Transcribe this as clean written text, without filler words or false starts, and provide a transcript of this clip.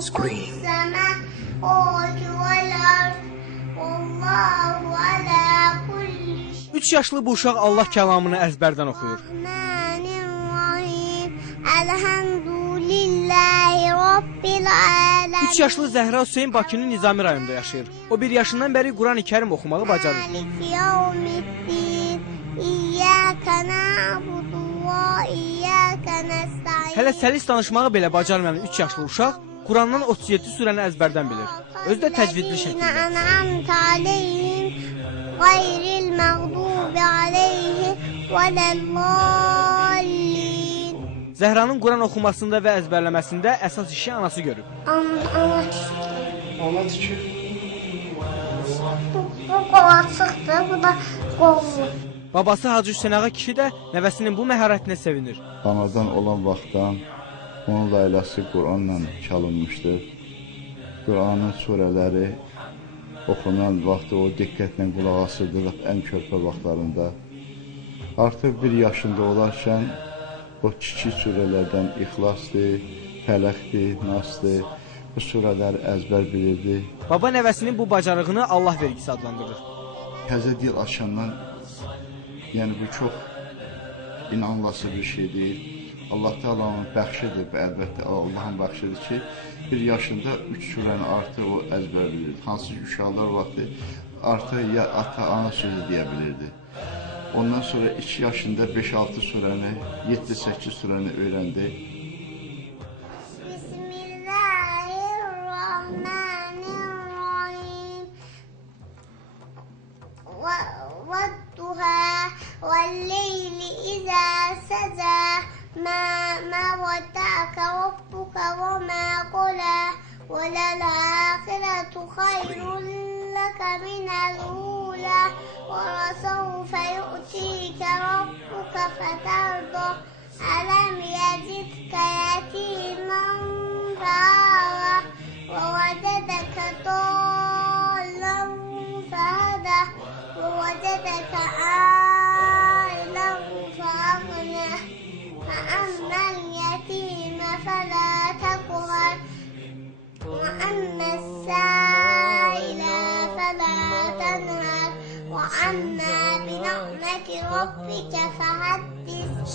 Scream. 3 yaşlı bu uşaq Allah kəlamını əzbərdən oxuyur. 3 yaşlı Zəhra Hüseyin Bakının Nizami rayonunda yaşayır. O 1 yaşından bəri Quran-ı Kərim oxumağı bacarır. Hələ səlis danışmağı belə bacarmayan 3 yaşlı uşaq Qurandan 37 surəni əzbərdən bilir. Özü də təcvidli şəkildə. Zəhranın Quran oxumasında və əzbərləməsində əsas işi anası görüb. Ana tükür. Bu qolacıqdır, bu da qollu. Babası Hacı Hüseyin Ağa kişi də nəvəsinin bu məharətinə sevinir. Anadan olan vaxtdan onun layləsi Quranla çalınmışdır. Quranın surələri oxunan vaxtı o diqqətlə qulaq asırdı ən körpə vaxtlarında. Artıq 1 yaşında olarkən o kiçik surələrdən İxlasdır, Fələqdir, Nasdır, bu surələri əzbər bilirdi. Baba nəvəsinin bu bacarığını Allah vergisi adlandırır. Təzə dil açandan, yəni bu çox inanılası bir şey deyil. Allah Teala'nın bəxşidir, əlbəttə Allahın bəxşidir ki, 1 yaşında 3 surəni artıq o əzbər bilirdi. Hansı ki, uşaqlar vaxtı artıq ya ata-ana sözü deyə bilirdi. Ondan sonra 2 yaşında 5-6 surəni, 7-8 surəni öyrəndi. Bismillahirrahmanirrahim. Vadduha velleyli izâ səcə mâ vadda'aka rabbuka ve mâ qala ve lel-âhiretu hayrun leke minel ûlâ ve lesawfe yu'tika rabbuka feterda elem yecidke yetimen fa'âva ve vecedeke dâllen fehedâ ve vecedeke âilen feaghnâ فأما اليتيم فلا تقهر وأما السائل فلا تنهر وأما بنعمة ربك فحدث